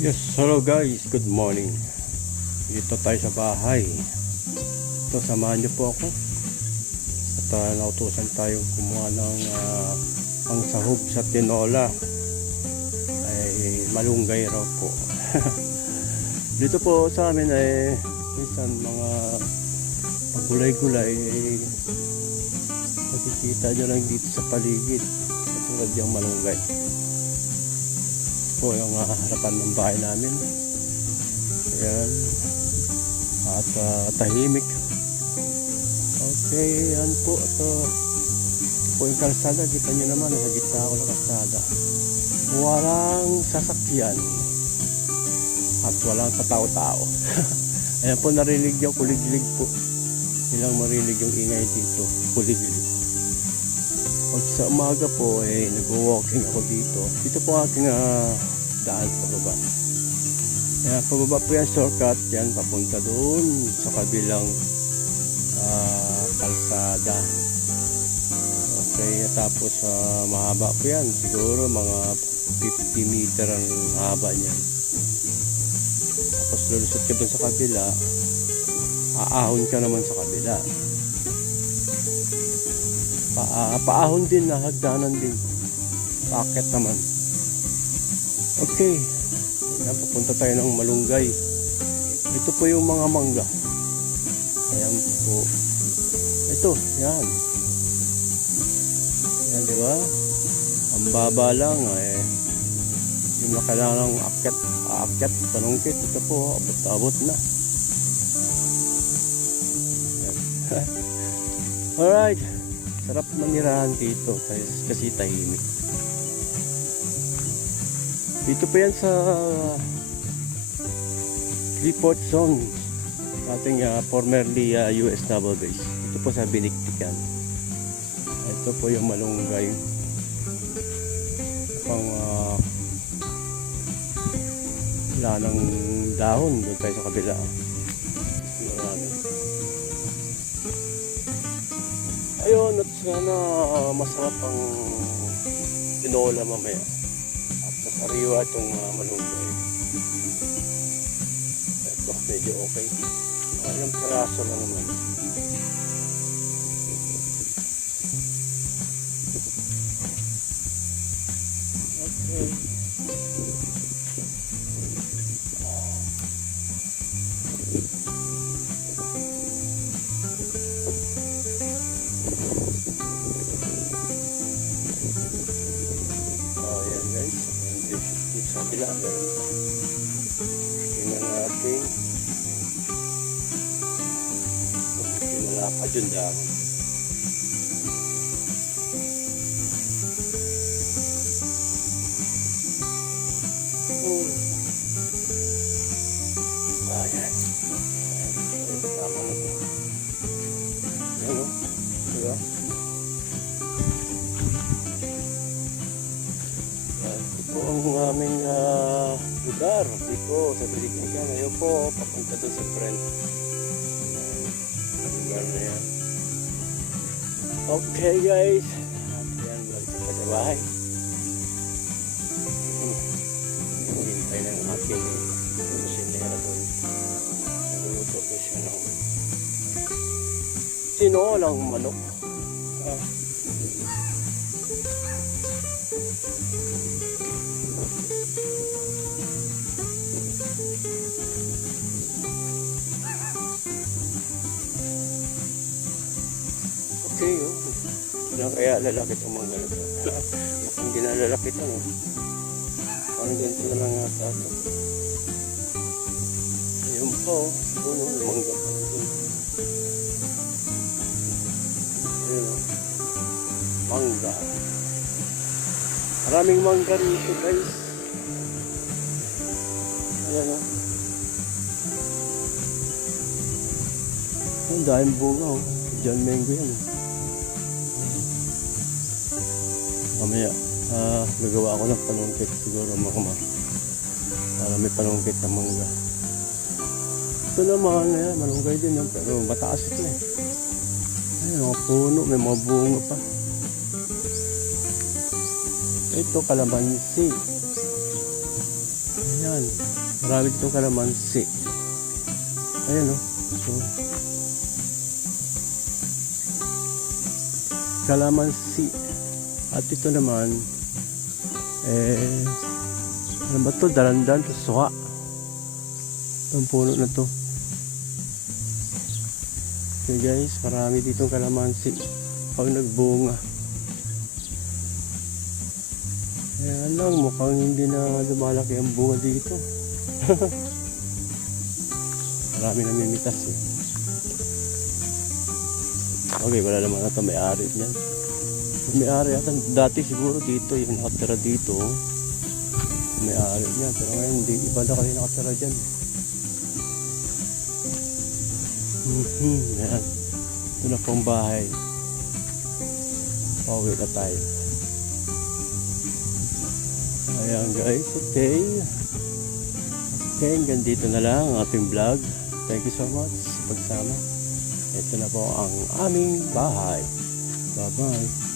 Yes, hello guys, good morning. Dito tayo sa bahay. Ito, samahan niyo po ako. At nautusan tayong kumuha ng pangsahog sa tinola. Ay malunggay raw po. Dito po sa amin ay minsan mga pagulay-gulay makikita nyo lang dito sa paligid. Katulad yung malunggay po yung harapan ng bahay namin. Ayan. At tahimik. Okay, yan po. Ito po yung kalsada. Kita nyo naman, nasa gitna ako ng kalsada. Walang sasakyan. At walang katao-tao. Ayan po, narinig yung kuliglig po. Ilang marinig yung ingay dito. Kuliglig. Pag sa umaga po, nag-walking ako dito. Dito po aking daan pababa. Ayan, pababa po yan, shortcut. Yan, papunta doon sa kabilang kalsada. Okay, tapos mahaba po yan. Siguro mga 50 meter ang haba niyan. Tapos lulusot ka doon sa kabila. Aahon ka naman sa kabila. Paahon din na, hagdanan din. Paakit naman. Okay. Ayan, papunta tayo ng malunggay. Ito po yung mga mangga. Ayan po. Ito, yan. Yan, di ba? Ang baba lang, yung nakailangang aakyat, panungkit. Ito po, abot-abot na. Alright. Sarap manirahan dito kasi tahimik. Dito pa yan sa Freeport Zone, ating formerly US Naval Base. Ito po sa Biniktikan. Ito po yung malunggay. Pang wala ng dahon. Doon tayo sa kabila. Ayun, at sana masarap ang tinola mamaya. At nasariwa itong malunggay. Ito, medyo okay. Ilang piraso lang naman. Okay. Sa kabila, tingnan natin malapad yung dahon. Ayan, tama na po. Ayan o, diba? Ito po ang aming lugar dito sa Biliktikan. Ngayon po, papunta doon sa front lugar na yan. Okay guys, ayan, balik pa sa bahay. Hintay ng aking kusinera doon. Nagluto ko siya ng tinolang manok. Okay, oh. Kaya lalaki itong mga ganito. Hindi na lalaki ito, no? Parang ganito na lang ata ito. Ayun po, doon yung mangga pa rin. Ayun, oh. Mangga. Maraming mangga rito, guys. Ayan, oh. Ang dahil bunga, oh. Diyan mango yan, oh. Mamaya, gagawa ako ng panungkit siguro mga para may panungkit na mangga. Ito naman, malunggay din yan, pero mataas ito eh. Ayun, mga puno, may mga bunga pa. Ito kalamansi. Ayan. Marami ditong kalamansi. Ayan o. So, kalamansi. At ito naman, ano ba ito? Dalandan to suha. Itong puno na to. Okay guys, marami ditong kalamansi. Pag nagbunga. Ayan lang, mukhang hindi na lumalaki ang bunga dito. Marami na mimitas eh. Okay, wala naman ito may-ari niyan. May-ari ata dati siguro dito, yung nakatira dito. May-ari niya, pero ngayon hindi, iba na kami nakatira dyan. Ayan. Ito na pong bahay. Pauwi na tayo. Ayan guys, okay. Okay, hanggang dito na lang ang ating vlog. Thank you so much sa pagsama. Ito na po ang aming bahay. Bye-bye.